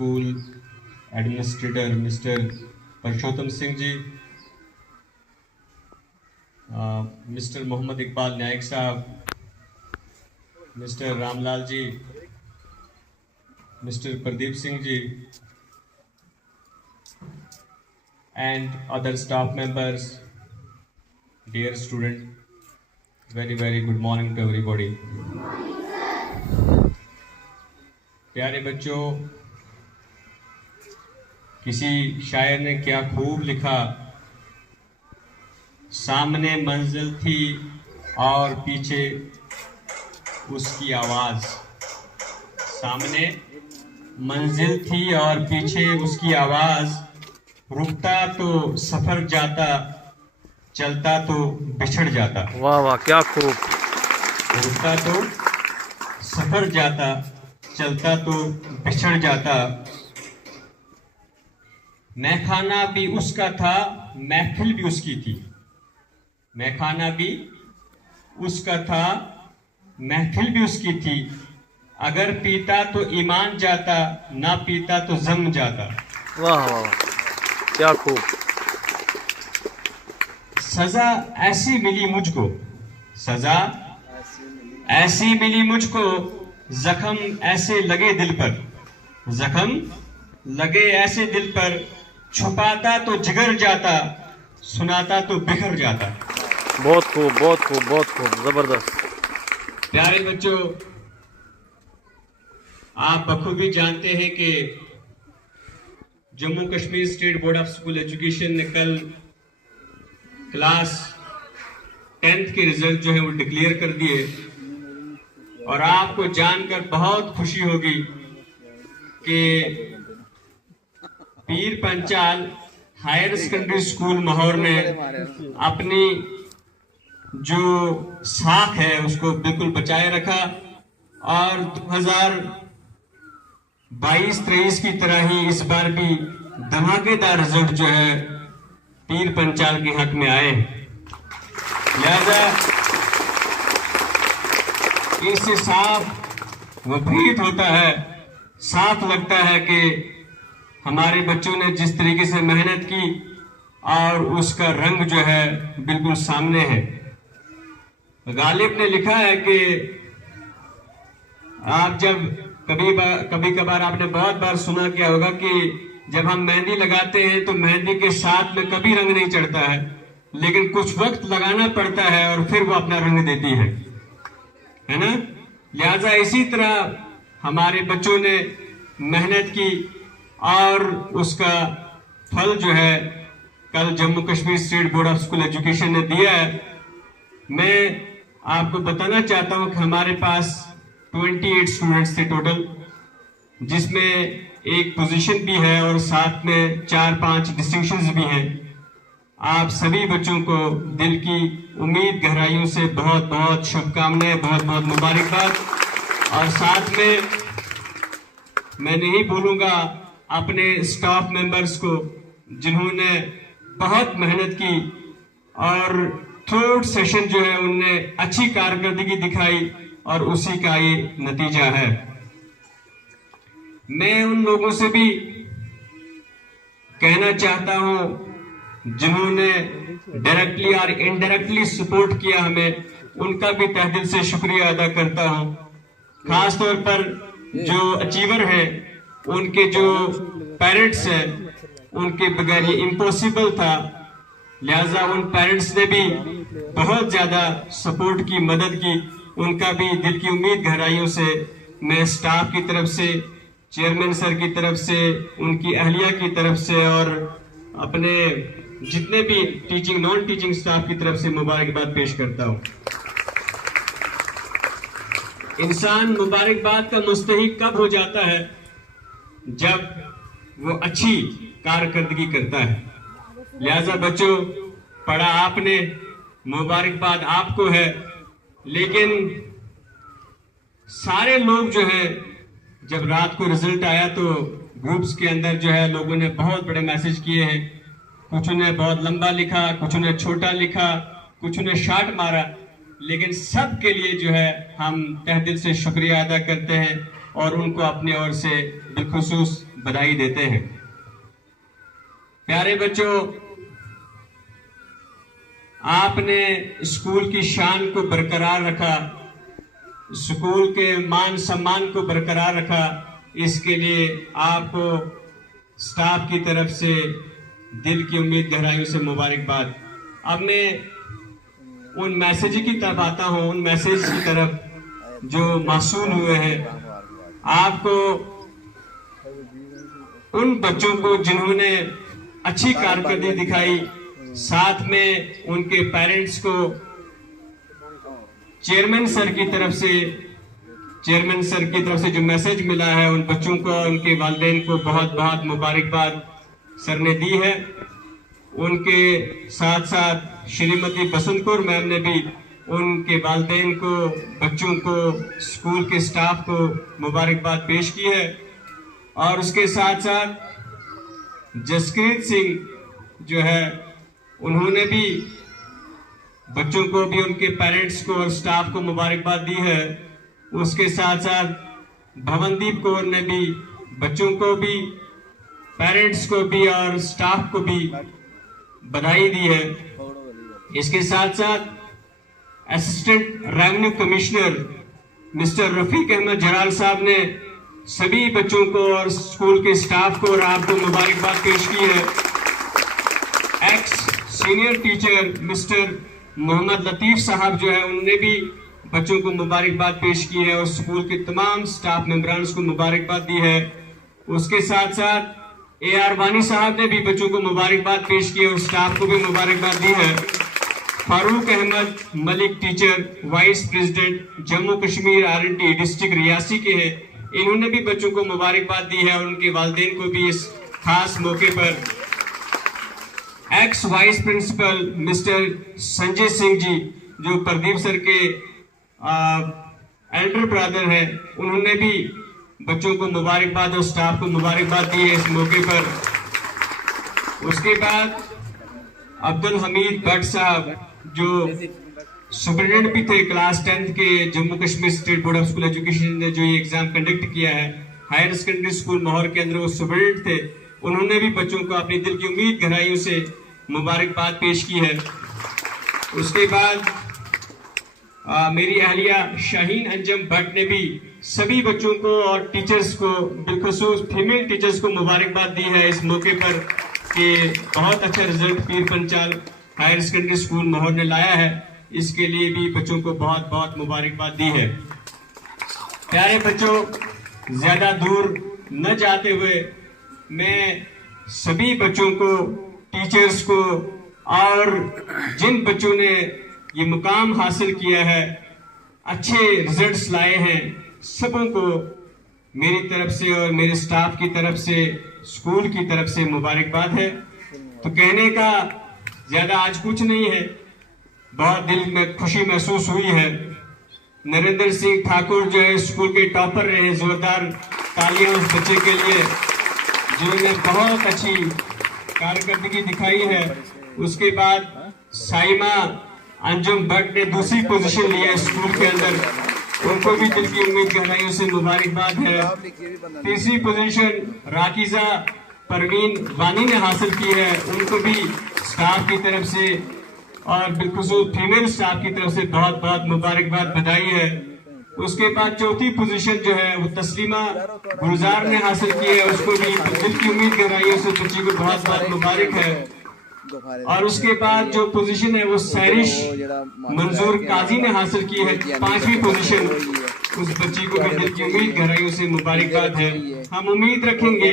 School administrator mister Parshottam Singh ji, mister Mohammad Iqbal Nayak sahab, mister Ramlal ji, mister Pradeep Singh ji, and other staff members, dear student, very good morning to everybody. प्यारे बच्चों, किसी शायर ने क्या खूब लिखा, सामने मंजिल थी और पीछे उसकी आवाज। सामने मंजिल थी और पीछे उसकी आवाज, रुकता तो सफर जाता, चलता तो बिछड़ जाता। वाह वाह, क्या खूब। रुकता तो सफर जाता, चलता तो बिछड़ जाता। मैखाना भी उसका था, महफिल भी उसकी थी। मैखाना भी उसका था, महफिल भी उसकी थी। अगर पीता तो ईमान जाता, ना पीता तो जम जाता। वाह वाह, क्या खूब। सजा ऐसी मिली मुझको, सजा ऐसी मिली मुझको, जख्म ऐसे लगे दिल पर, जख्म लगे ऐसे दिल पर। छुपाता तो जिगर जाता, सुनाता तो बिखर जाता। बहुत खूब, बहुत खूब, बहुत खूब, जबरदस्त। प्यारे बच्चों, आप बखूबी जानते हैं कि Jammu Kashmir state board of school education ने कल क्लास 10th के रिजल्ट जो है वो डिक्लेयर कर दिए। और आपको जानकर बहुत खुशी होगी कि Pir Panchal higher secondary school Mahore ने अपनी जो साख है उसको बिल्कुल बचाए रखा और 2022-23 की तरह ही इस बार भी धमाकेदार रिजल्ट जो है पीर पंचाल के हक में आए। लिहाजा इससे साफ विपरीत होता है, साफ लगता है कि हमारे बच्चों ने जिस तरीके से मेहनत की और उसका रंग जो है बिल्कुल सामने है। गालिब ने लिखा है कि आप जब कभी कभार आपने बहुत बार सुना क्या होगा कि जब हम मेहंदी लगाते हैं तो मेहंदी के साथ में कभी रंग नहीं चढ़ता है, लेकिन कुछ वक्त लगाना पड़ता है और फिर वो अपना रंग देती है ना। लिहाजा इसी तरह हमारे बच्चों ने मेहनत की और उसका फल जो है कल Jammu Kashmir state board of school education ने दिया है। मैं आपको बताना चाहता हूं कि हमारे पास 28 स्टूडेंट्स थे टोटल, जिसमें एक पोजीशन भी है और साथ में 4-5 डिस्टिंक्शंस भी हैं। आप सभी बच्चों को दिल की उम्मीद गहराइयों से बहुत बहुत शुभकामनाएं, बहुत बहुत मुबारकबाद। और साथ में मैं नहीं भूलूंगा अपने स्टाफ मेंबर्स को जिन्होंने बहुत मेहनत की और थर्ड सेशन जो है उनने अच्छी कारकर्दगी दिखाई और उसी का ये नतीजा है। मैं उन लोगों से भी कहना चाहता हूं जिन्होंने डायरेक्टली और इनडायरेक्टली सपोर्ट किया हमें, उनका भी तहे दिल से शुक्रिया अदा करता हूं। खास तौर पर जो अचीवर हैं, उनके जो पेरेंट्स हैं, उनके बगैर ये इम्पॉसिबल था। लिहाजा उन पेरेंट्स ने भी बहुत ज्यादा सपोर्ट की, मदद की। उनका भी दिल की उम्मीद गहराइयों से मैं स्टाफ की तरफ से, चेयरमैन सर की तरफ से, उनकी अहलिया की तरफ से और अपने जितने भी टीचिंग नॉन टीचिंग स्टाफ की तरफ से मुबारकबाद पेश करता हूं। इंसान मुबारकबाद का मुस्तहिक कब हो जाता है? जब वो अच्छी कारकर्दगी करता है। लिहाजा बच्चों, पढ़ा आपने, मुबारकबाद आपको है, लेकिन सारे लोग जो है जब रात को रिजल्ट आया तो ग्रुप्स के अंदर जो है लोगों ने बहुत बड़े मैसेज किए हैं। कुछ ने बहुत लंबा लिखा, कुछ ने छोटा लिखा, कुछ ने शॉर्ट मारा, लेकिन सब के लिए जो है हम तहे दिल से शुक्रिया अदा करते हैं और उनको अपनी ओर से बिलखुसूस बधाई देते हैं। प्यारे बच्चों, आपने स्कूल की शान को बरकरार रखा, स्कूल के मान सम्मान को बरकरार रखा। इसके लिए आपको स्टाफ की तरफ से दिल की उम्मीद गहराइयों से मुबारकबाद। अब मैं उन मैसेज की तरफ आता हूं, उन मैसेज की तरफ जो मासूल हुए हैं। आपको उन बच्चों को जिन्होंने अच्छी कारकर्दगी दिखाई, साथ में उनके पेरेंट्स को चेयरमैन सर की तरफ से जो मैसेज मिला है, उन बच्चों को और उनके वालिदैन को बहुत बहुत मुबारकबाद सर ने दी है। उनके साथ साथ श्रीमती बसंत कौर मैम ने भी उनके वालिदैन को, बच्चों को, स्कूल के स्टाफ को मुबारकबाद पेश की है। और उसके साथ साथ जसकीरत सिंह जो है, उन्होंने भी बच्चों को भी, उनके पेरेंट्स को और स्टाफ को मुबारकबाद दी है। उसके साथ साथ भवनदीप कौर ने भी बच्चों को भी, पेरेंट्स को भी और स्टाफ को भी बधाई दी है। इसके साथ साथ assistant revenue commissioner mister Rafiq Ahmed Jalal sahab ने सभी बच्चों को और स्कूल के स्टाफ को और आपको मुबारकबाद पेश की है। Ex senior teacher mister Mohammad Latif sahab जो है, उनने भी बच्चों को मुबारकबाद पेश की है और स्कूल के तमाम स्टाफ मेंबर्स को मुबारकबाद दी है। उसके साथ साथ AR वानी साहब ने भी बच्चों को मुबारकबाद पेश की है और स्टाफ को भी मुबारकबाद दी है। Farooq Ahmed Malik teacher, vice president Jammu Kashmir R&T district Reasi के हैं, इन्होंने भी बच्चों को मुबारकबाद दी है और उनके वालिदैन को भी इस खास मौके पर। Ex vice principal mister Sanjay Singh ji, जो प्रदीप सर के एल्डर ब्रदर हैं, उन्होंने भी बच्चों को मुबारकबाद और स्टाफ को मुबारकबाद दी है इस मौके पर। उसके बाद अब्दुल हमीद भट्ट साहब, जो सुपरिटेंडेंट भी थे क्लास 10th के Jammu Kashmir state board of school education ने जो ये एग्जाम कंडक्ट किया है हायर सेकेंडरी स्कूल माहौर के अंदर, वो सुपरिटेंडेंट थे। उन्होंने भी बच्चों को अपनी दिल की उम्मीद गहराइयों से मुबारकबाद पेश की है। उसके बाद मेरी अहलिया शाहीन अंजम भट्ट ने भी सभी बच्चों को और टीचर्स को, बिलखसूस फीमेल टीचर्स को मुबारकबाद दी है इस मौके पर कि बहुत अच्छा result Pir Panchal higher secondary school Mahore ने लाया है। इसके लिए भी बच्चों को बहुत बहुत मुबारकबाद दी है। प्यारे बच्चों, ज्यादा दूर न जाते हुए मैं सभी बच्चों को, टीचर्स को और जिन बच्चों ने ये मुकाम हासिल किया है, अच्छे रिजल्ट्स लाए हैं, सबों को मेरी तरफ से और मेरे स्टाफ की तरफ से, स्कूल की तरफ से मुबारकबाद है। तो कहने का ज्यादा आज कुछ नहीं है, बहुत दिल में खुशी महसूस हुई है। नरेंद्र सिंह ठाकुर जो है स्कूल के टॉपर रहे, जोरदार तालियां उस बच्चे के लिए जिन्होंने बहुत अच्छी कारकर्दगी दिखाई है। उसके बाद साइमा अंजुम भट्ट ने दूसरी पोजीशन लिया स्कूल के अंदर, उनको भी दिल की उम्मीद गहराइयों से मुबारकबाद है। तीसरी पोजीशन राकीजा परवीन वानी ने हासिल की है, उनको भी स्टाफ की तरफ से और बिलखुसूस फीमेल स्टाफ की तरफ से बहुत बहुत मुबारकबाद, बधाई है। उसके बाद चौथी पोजीशन जो है वो तस्लीमा गुलजार ने हासिल की है, उसको भी दिल की उम्मीद गहराइयों से बच्ची को बहुत बहुत मुबारक है। और उसके बाद जो पोजीशन है वो सैरिश मंजूर काजी ने हासिल की है, 5वीं पोजीशन। उस बच्ची को भी दिल की उम्मीद गहराइयों से मुबारकबाद है। हम उम्मीद रखेंगे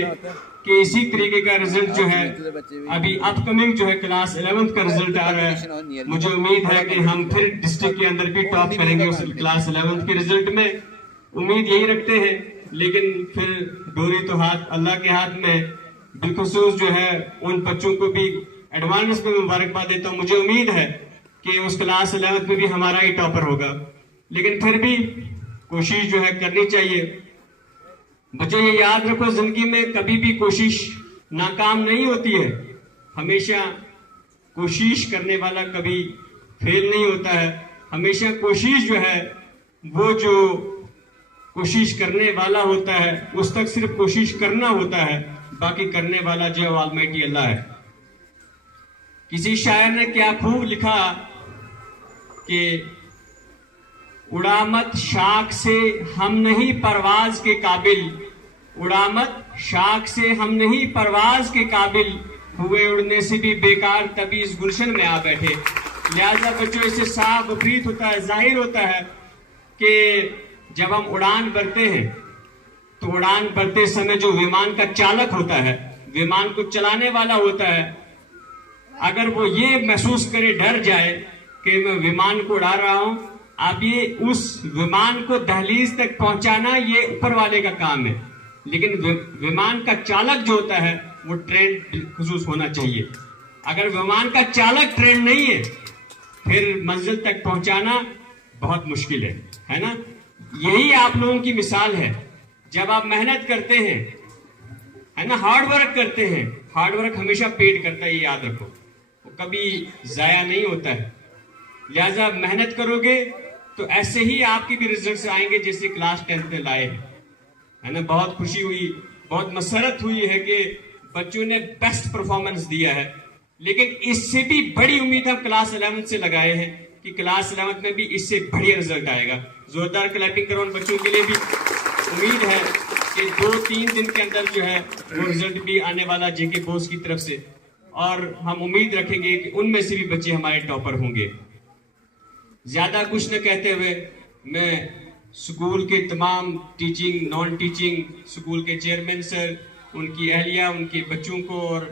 कि इसी तरीके का रिजल्ट जो है, अभी अपकमिंग जो है क्लास 11th का रिजल्ट आ रहा है, मुझे उम्मीद है कि हम फिर डिस्ट्रिक्ट के अंदर भी टॉप करेंगे उस क्लास 11th के रिजल्ट में। उम्मीद यही रखते हैं, लेकिन फिर डोरी तो हाथ अल्लाह के हाथ में। बिलखुसूस जो है उन बच्चों को भी एडवांस में मुबारकबाद देता हूँ। मुझे उम्मीद है कि उस क्लास 11th में भी हमारा ही टॉपर होगा, लेकिन फिर भी कोशिश जो है करनी चाहिए। बच्चों ये याद रखो, जिंदगी में कभी भी कोशिश नाकाम नहीं होती है। हमेशा कोशिश करने वाला कभी फेल नहीं होता है। हमेशा कोशिश जो है वो जो कोशिश करने वाला होता है, उस तक सिर्फ कोशिश करना होता है, बाकी करने वाला जो ऑलमाइटी अल्लाह है। किसी शायर ने क्या खूब लिखा कि उड़ामत शाख से हम नहीं परवाज के काबिल, उड़ामत शाख से हम नहीं परवाज के काबिल, हुए उड़ने से भी बेकार तभी इस गुलशन में आ बैठे। लिहाजा बच्चों इससे साफ विपरीत होता है, जाहिर होता है कि जब हम उड़ान भरते हैं तो उड़ान भरते समय जो विमान का चालक होता है, विमान को चलाने वाला होता है, अगर वो ये महसूस करे, डर जाए कि मैं विमान को उड़ा रहा हूं, अब ये उस विमान को दहलीज तक पहुंचाना ये ऊपर वाले का काम है, लेकिन विमान का चालक जो होता है वो ट्रेंड खुसूस होना चाहिए। अगर विमान का चालक ट्रेंड नहीं है फिर मंजिल तक पहुंचाना बहुत मुश्किल है ना। यही आप लोगों की मिसाल है। जब आप मेहनत करते हैं, है ना, हार्ड वर्क करते हैं, हार्ड वर्क हमेशा पेड करता है, ये याद रखो, वो कभी जाया नहीं होता है। लिहाजा मेहनत करोगे तो ऐसे ही आपके भी रिजल्ट्स आएंगे जैसे क्लास 10th में लाए हैं, है ना। बहुत खुशी हुई, बहुत मसरत हुई है कि बच्चों ने बेस्ट परफॉर्मेंस दिया है, लेकिन इससे भी बड़ी उम्मीद हम क्लास 11th से लगाए हैं कि क्लास 11th में भी इससे बढ़िया रिजल्ट आएगा। जोरदार क्लैपिंग करो उन बच्चों के लिए भी। उम्मीद है कि 2-3 दिन के अंदर जो है वो रिजल्ट भी आने वाला जेके बोस की तरफ से, और हम उम्मीद रखेंगे कि उनमें से भी बच्चे हमारे टॉपर होंगे। ज्यादा कुछ न कहते हुए मैं स्कूल के तमाम टीचिंग, नॉन टीचिंग, स्कूल के चेयरमैन सर, उनकी अहलिया, उनके बच्चों को और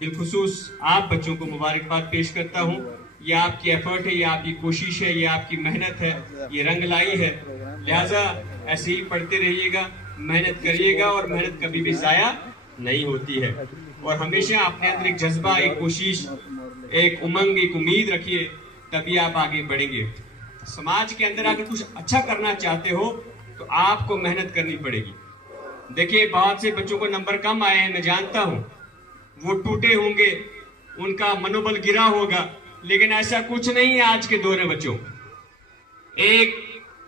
बिलखुसूस आप बच्चों को मुबारकबाद पेश करता हूँ। ये आपकी एफर्ट है, ये आपकी कोशिश है, ये आपकी मेहनत है, ये रंग लाई है। लिहाजा ऐसे ही पढ़ते रहिएगा, मेहनत करिएगा, और मेहनत कभी भी जाया नहीं होती है। और हमेशा अपने अंदर एक जज्बा, एक कोशिश, एक उमंग, एक उम्मीद रखिए, तभी आप आगे बढ़ेंगे। समाज के अंदर अगर कुछ अच्छा करना चाहते हो तो आपको मेहनत करनी पड़ेगी। देखिए बहुत से बच्चों को नंबर कम आए हैं, मैं जानता हूं, वो टूटे होंगे, उनका मनोबल गिरा होगा, लेकिन ऐसा कुछ नहीं है आज के दौर में बच्चों। एक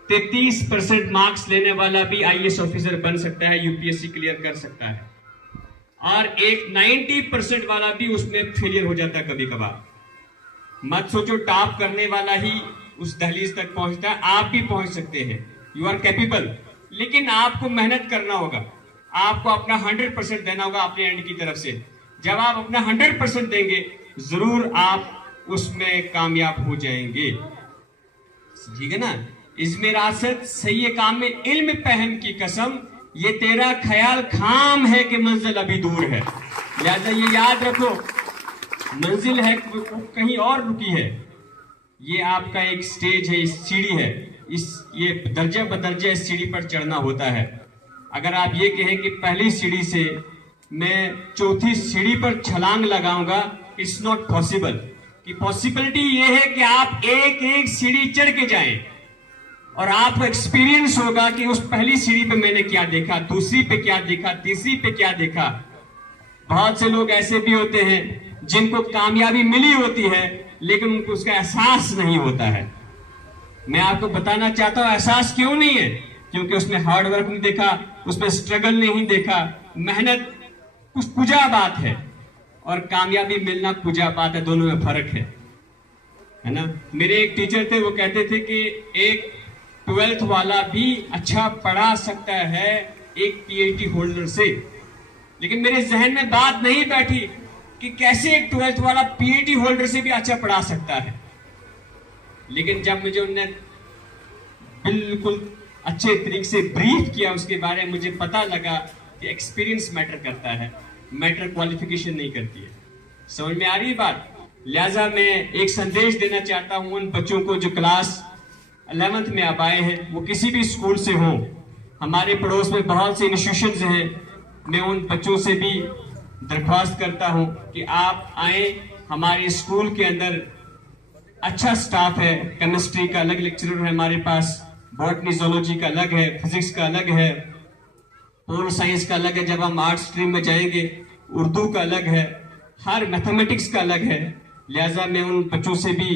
33% मार्क्स लेने वाला भी आईएएस ऑफिसर बन सकता है, यूपीएससी क्लियर कर सकता है, और एक 90% वाला भी उसमें फेलियर हो जाता है कभी कभार। मत सोचो टॉप करने वाला ही उस दहलीज तक पहुंचता है, आप भी पहुंच सकते हैं। यू आर कैपेबल, लेकिन आपको मेहनत करना होगा, आपको अपना 100% देना होगा अपने एंड की तरफ से। जब आप अपना 100% देंगे जरूर आप उसमें कामयाब हो जाएंगे, ठीक है ना। इज़्मे रासत सही काम में इल्म पहन की कसम, ये तेरा ख्याल खाम है कि मंजिल अभी दूर है। लिहाजा ये याद रखो, मंजिल है कहीं और रुकी है, ये आपका एक स्टेज है, इस सीढ़ी है, ये दर्जा बदर्जा इस सीढ़ी पर चढ़ना होता है। अगर आप ये कहें कि पहली सीढ़ी से मैं चौथी सीढ़ी पर छलांग लगाऊंगा, इट्स नॉट पॉसिबल। कि पॉसिबिलिटी ये है कि आप एक एक सीढ़ी चढ़ के जाएं और आपको एक्सपीरियंस होगा कि उस पहली सीढ़ी पे मैंने क्या देखा, दूसरी पे क्या देखा, तीसरी पे क्या देखा। बहुत से लोग ऐसे भी होते हैं जिनको कामयाबी मिली होती है लेकिन उनको उसका एहसास नहीं होता है। मैं आपको बताना चाहता हूं एहसास क्यों नहीं है, क्योंकि उसने हार्ड वर्क नहीं देखा, उसमें स्ट्रगल नहीं देखा। मेहनत कुछ पूजा बात है और कामयाबी मिलना पूजा बात है, दोनों में फर्क है ना। मेरे एक टीचर थे, वो कहते थे कि एक 12th वाला भी अच्छा पढ़ा सकता है एक पीएचडी होल्डर से, लेकिन मेरे जहन में बात नहीं बैठी कि कैसे एक 12th वाला पीएचडी होल्डर से भी अच्छा पढ़ा सकता है। लेकिन जब मुझे उन्होंने बिल्कुल अच्छे तरीके से ब्रीफ किया उसके बारे में, मुझे पता लगा कि एक्सपीरियंस मैटर करता है, मैटर क्वालिफिकेशन नहीं करती है। समझ में आ रही है बात। लिहाजा मैं एक संदेश देना चाहता हूं उन बच्चों को जो क्लास 11th में अब आए हैं, वो किसी भी स्कूल से हों। हमारे पड़ोस में बहुत से इंस्टीट्यूशंस हैं, मैं उन बच्चों से भी दरख्वास्त करता हूं कि आप आए। हमारे स्कूल के अंदर अच्छा स्टाफ है, केमिस्ट्री का अलग लेक्चरर है हमारे पास, बॉटनी जोलॉजी का अलग है, फिजिक्स का अलग है, पोल साइंस का अलग है, जब हम आर्ट स्ट्रीम में जाएंगे उर्दू का अलग है, हर मैथमेटिक्स का अलग है। लिहाजा मैं उन बच्चों से भी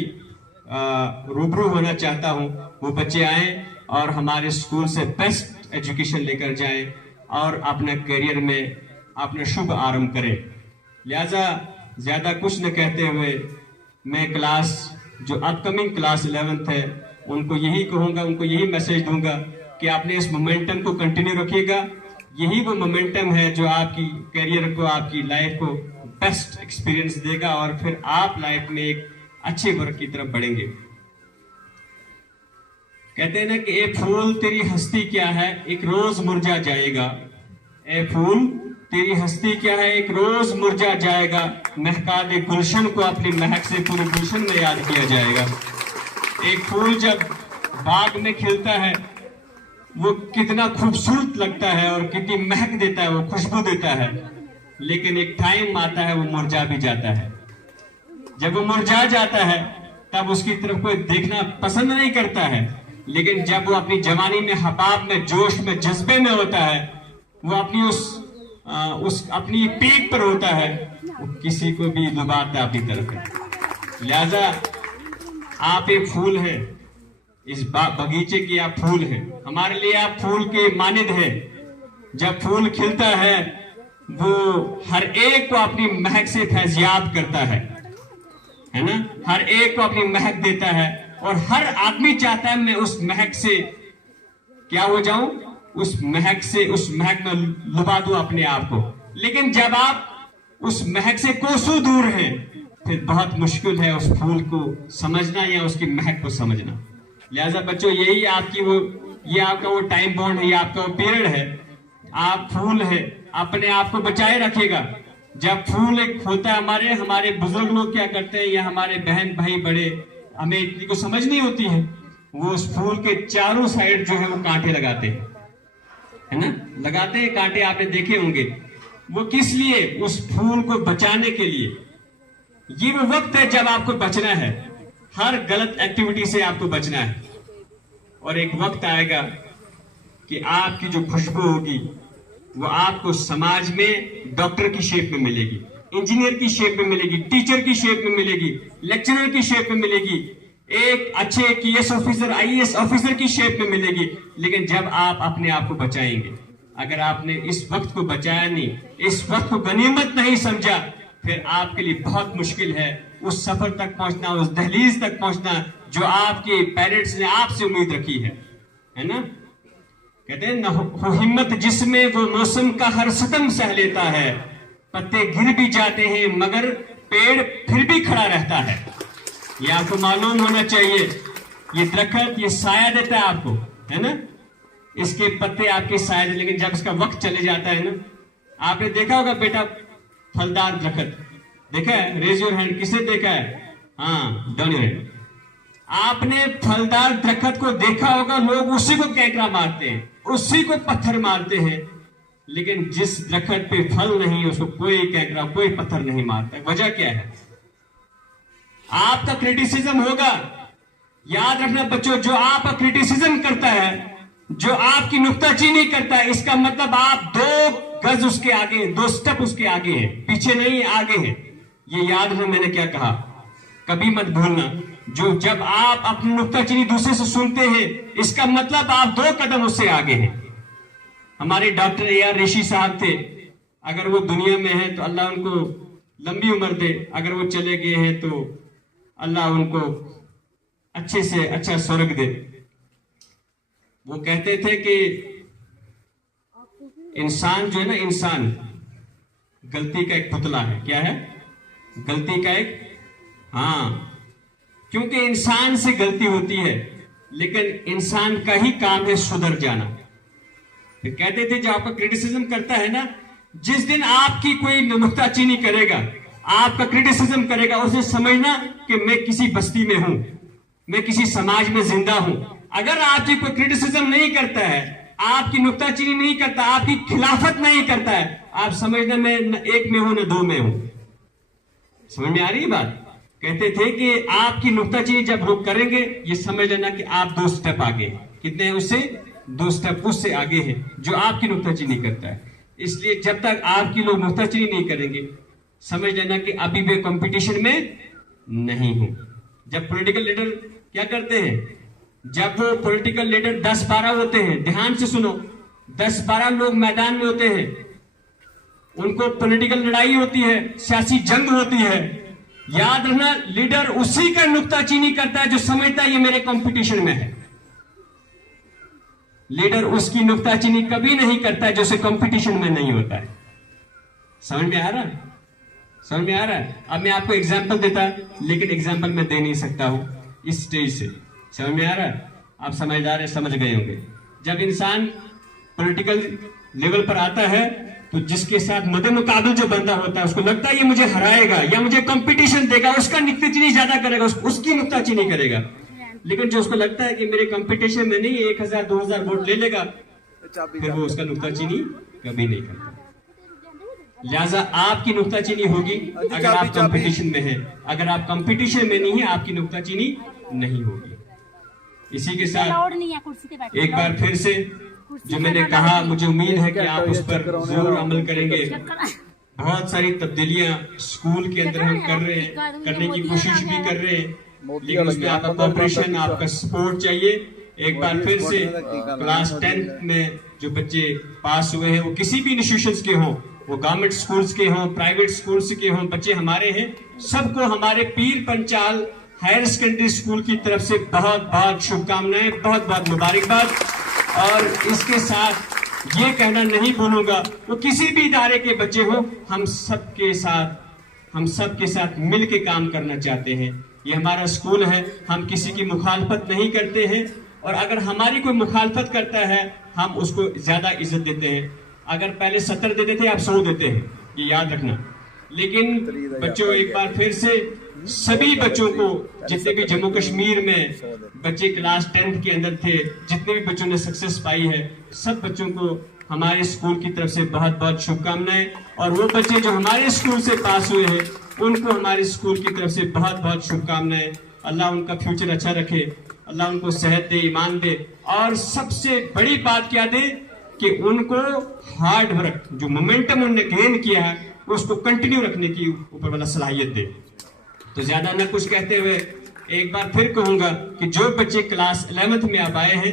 रूबरू होना चाहता हूं, वो बच्चे आए और हमारे स्कूल से बेस्ट एजुकेशन लेकर जाएं और अपना करियर में अपना शुभ आरंभ करें। लिहाजा ज़्यादा कुछ न कहते हुए मैं क्लास जो अपकमिंग क्लास 11th है उनको यही कहूँगा, उनको यही मैसेज दूंगा कि आपने इस मोमेंटम को कंटिन्यू रखिएगा। यही वो मोमेंटम है जो आपकी करियर को, आपकी लाइफ को बेस्ट एक्सपीरियंस देगा और फिर आप लाइफ में एक अच्छे वर्क की तरफ बढ़ेंगे। कहते हैं ना कि ए फूल तेरी हस्ती क्या है, एक रोज मुरझा जाएगा। ए फूल तेरी हस्ती क्या है, एक रोज मुरझा जाएगा। महका दे गुलशन को, अपनी महक से पूरे गुलशन में याद किया जाएगा। एक फूल जब बाग में खिलता है वो कितना खूबसूरत लगता है और कितनी महक देता है, वो खुशबू देता है, लेकिन एक टाइम आता है वो मुरझा भी जाता है। जब वो मुरझा जाता है तब उसकी तरफ कोई देखना पसंद नहीं करता है, लेकिन जब वो अपनी जवानी में, हबाब में, जोश में, जज्बे में होता है, वो अपनी उस अपनी पीक पर होता है, वो किसी को भी लुभाता अपनी तरफ है। लिहाजा आप एक फूल हैं, इस बगीचे की आप फूल हैं, हमारे लिए आप फूल के मानिंद हैं। जब फूल खिलता है वो हर एक को अपनी महक से फैज़याब करता है ना, हर एक को अपनी महक देता है और हर आदमी चाहता है मैं उस महक से क्या हो जाऊं, उस महक में लुभा दूं अपने आप को। लेकिन जब आप उस महक से कोसों दूर हैं फिर बहुत मुश्किल है उस फूल को समझना या उसकी महक को समझना। लिहाजा बच्चों ये आपका वो टाइम बॉन्ड है, ये आपका वो पीरियड है। आप फूल है, अपने आप को बचाए रखेगा। जब फूल एक होता है, हमारे बुजुर्ग लोग क्या करते हैं या हमारे बहन भाई बड़े, हमें इतनी को समझ नहीं होती है, वो उस फूल के चारों साइड जो है वो कांटे लगाते हैं, है ना, लगाते हैं कांटे, आपने देखे होंगे। वो किस लिए? उस फूल को बचाने के लिए। ये वो वक्त है जब आपको बचना है, हर गलत एक्टिविटी से आपको बचना है। और एक वक्त आएगा कि आपकी जो खुशबू होगी वो आपको समाज में डॉक्टर की शेप में मिलेगी, इंजीनियर की शेप में मिलेगी, टीचर की शेप में मिलेगी, लेक्चरर की शेप में मिलेगी, एक अच्छे केएस ऑफिसर, आईएएस ऑफिसर की शेप में मिलेगी। लेकिन जब आप अपने आप को बचाएंगे, अगर आपने इस वक्त को बचाया नहीं, इस वक्त को गनीमत नहीं समझा, फिर आपके लिए बहुत मुश्किल है उस सफर तक पहुंचना, उस दहलीज तक पहुंचना जो आपके पेरेंट्स ने आपसे उम्मीद रखी है ना। कहते हैं न हो हिम्मत जिसमें वो मौसम का हर सितम सह लेता है, पत्ते गिर भी जाते हैं मगर पेड़ फिर भी खड़ा रहता है। ये आपको मालूम होना चाहिए। ये दरख्त ये साया देता है आपको, है ना, इसके पत्ते आपके साया, लेकिन जब इसका वक्त चले जाता है ना, आपने देखा होगा बेटा फलदार दरख्त देखा है? रेज योर हैंड, किसने देखा है? हाँ, डाउन योर हैंड। आपने फलदार दरख्त को देखा होगा, लोग उसी को कैकड़ा मारते हैं, उसी को पत्थर मारते हैं, लेकिन जिस दरख्त पे फल नहीं उसको कोई कैकड़ा, कोई पत्थर नहीं मारता। वजह क्या है? आपका क्रिटिसिज्म होगा। याद रखना बच्चों, जो आपका क्रिटिसिज्म करता है, जो आपकी नुक्ताचीनी करता है, इसका मतलब आप 2 गज उसके आगे हैं, 2 स्टेप उसके आगे हैं, पीछे नहीं आगे हैं। ये याद रखना मैंने क्या कहा, कभी मत भूलना। जब आप अपनी नुक्ताचीनी दूसरे से सुनते हैं, इसका मतलब आप 2 कदम उससे आगे हैं। हमारे डॉक्टर AR ऋषि साहब थे, अगर वो दुनिया में है तो अल्लाह उनको लंबी उम्र दे, अगर वो चले गए हैं तो अल्लाह उनको अच्छे से अच्छा स्वर्ग दे। वो कहते थे कि इंसान जो है ना, इंसान गलती का एक पुतला है। क्या है? गलती का एक, हाँ, क्योंकि इंसान से गलती होती है, लेकिन इंसान का ही काम है सुधर जाना। फिर कहते थे जो आपका क्रिटिसिज्म करता है ना, जिस दिन आपकी कोई नुक्ताचीनी करेगा, आपका क्रिटिसिज्म करेगा, उसे समझना कि मैं किसी बस्ती में हूं, मैं किसी समाज में जिंदा हूं। अगर आपकी कोई क्रिटिसिज्म नहीं करता है, आपकी नुक्ताचीनी नहीं करता, आपकी खिलाफत नहीं करता है, आप समझना मैं न 1 में हूं न 2 में हूं। समझ में आ रही है बात? कहते थे कि आपकी नुक्ताचीनी जब लोग करेंगे, ये समझ लेना कि आप 2 स्टेप आगे हैं। कितने हैं उससे? 2 स्टेप उससे आगे हैं जो आपकी नुक्ताचीनी करता है। इसलिए जब तक आपकी लोग नुक्ताचीनी नहीं करेंगे, समझ लेना कि अभी भी कंपटीशन में नहीं हूं। जब पॉलिटिकल लीडर क्या करते हैं, जब वो पॉलिटिकल लीडर 10-12 होते हैं, ध्यान से सुनो, 10-12 लोग मैदान में होते हैं, उनको पॉलिटिकल लड़ाई होती है, सियासी जंग होती है। याद रखना, लीडर उसी का नुक्ताचीनी करता है जो समझता है ये मेरे कंपटीशन में है। लीडर उसकी नुक्ताचीनी कभी नहीं करता है जो उसे कंपटीशन में नहीं होता है। समझ में आ रहा है? समझ में आ रहा है? अब मैं आपको एग्जाम्पल देता, लेकिन एग्जाम्पल मैं दे नहीं सकता हूं इस स्टेज से। समझ में आ रहा है? आप समझदार है, समझ गए होंगे। जब इंसान पॉलिटिकल लेवल पर आता है तो जिसके साथ मदे मुकाबल जो बंदा होता है उसको लगता है ये मुझे हराएगा या मुझे कंपटीशन देगा, उसका नुक्ताचीनी ज्यादा करेगा, उसकी नुक्ताचीनी करेगा। लेकिन जो उसको लगता है कि मेरे कंपटीशन में नहीं 1000-2000 वोट ले लेगा, फिर वो उसका नुक्ताचीनी कभी नहीं करता। लिहाजा आपकी नुक्ताचीनी होगी अगर आप कंपटीशन में हैं, अगर आप कंपटीशन में नहीं है आपकी नुक्ताचीनी नहीं होगी। इसी के साथ एक बार फिर से जो मैंने कहा, मुझे उम्मीद है कि आप उस पर जरूर अमल करेंगे। बहुत सारी तब्दीलियां स्कूल के अंदर हम कर रहे हैं, करने की कोशिश भी कर रहे हैं, लेकिन उसमें आपका कोऑपरेशन, आपका सपोर्ट चाहिए। एक बार फिर से क्लास 10 में जो बच्चे पास हुए हैं वो किसी भी इंस्टीट्यूशंस के हों, वो गवर्नमेंट स्कूल्स के हों, प्राइवेट स्कूल्स के हों, बच्चे हमारे हैं, सबको हमारे पीर पंचाल हायर सेकेंडरी स्कूल की तरफ से बहुत बहुत शुभकामनाएं, बहुत बहुत मुबारकबाद। और इसके साथ ये कहना नहीं भूलूंगा, वो किसी भी इदारे के बच्चे हो, हम सबके साथ मिल के काम करना चाहते हैं। ये हमारा स्कूल है, हम किसी की मुखालफत नहीं करते हैं, और अगर हमारी कोई मुखालफत करता है हम उसको ज्यादा इज्जत देते हैं। अगर पहले 70 देते थे, आप 100 देते हैं, ये याद रखना। लेकिन बच्चों, एक बार फिर से सभी बच्चों को, जितने भी जम्मू कश्मीर में बच्चे क्लास 10 के अंदर थे, जितने भी बच्चों ने सक्सेस पाई है, सब बच्चों को हमारे स्कूल की तरफ से बहुत बहुत शुभकामनाएं। और वो बच्चे जो हमारे स्कूल से पास हुए हैं उनको हमारे स्कूल की तरफ से बहुत बहुत शुभकामनाएं। अल्लाह उनका फ्यूचर अच्छा रखे, अल्लाह उनको सेहत दे, ईमान दे, और सबसे बड़ी बात क्या दे कि उनको हार्ड वर्क, जो मोमेंटम उन्होंने गेन किया है उसको कंटिन्यू रखने की ऊपर वाला सलाहियत दे। तो ज्यादा न कुछ कहते हुए एक बार फिर कहूंगा कि जो बच्चे क्लास 11th में अब आए हैं,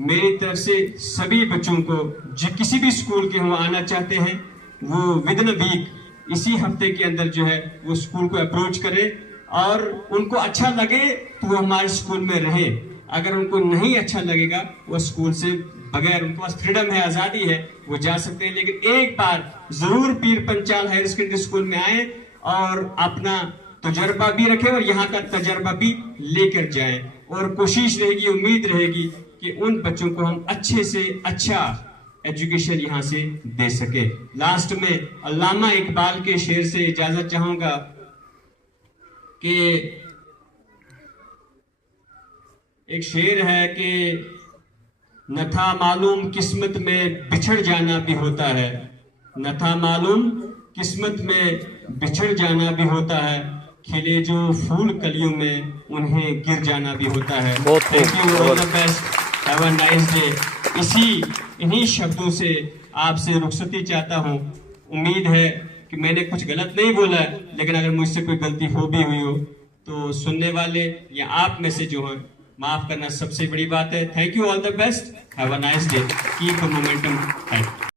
मेरी तरफ से सभी बच्चों को जो किसी भी स्कूल के वो आना चाहते हैं, वो विद इन अ वीक, इसी हफ्ते के अंदर जो है वो स्कूल को अप्रोच करे, और उनको अच्छा लगे तो वो हमारे स्कूल में रहे। अगर उनको नहीं अच्छा लगेगा वो स्कूल से बगैर, उनके पास फ्रीडम है, आजादी है, वो जा सकते हैं। लेकिन एक बार जरूर पीर पंचाल हायर सेकेंडरी स्कूल में आए और अपना तजर्बा भी रखें और यहाँ का तजर्बा भी लेकर जाएं। और कोशिश रहेगी, उम्मीद रहेगी कि उन बच्चों को हम अच्छे से अच्छा एजुकेशन यहाँ से दे सके। लास्ट में अल्लामा इकबाल के शेर से इजाजत चाहूंगा कि एक शेर है कि न था मालूम किस्मत में बिछड़ जाना भी होता है, न था मालूम किस्मत में बिछड़ जाना भी होता है, खिले जो फूल कलियों में उन्हें गिर जाना भी होता है। Thank you, all the best, have a nice day. इन्हीं शब्दों से आपसे रुखसती चाहता हूँ। उम्मीद है कि मैंने कुछ गलत नहीं बोला, लेकिन अगर मुझसे कोई गलती हो भी हुई हो तो सुनने वाले या आप में से जो है माफ करना सबसे बड़ी बात है। Thank you, all the best, have a nice day, keep the momentum high.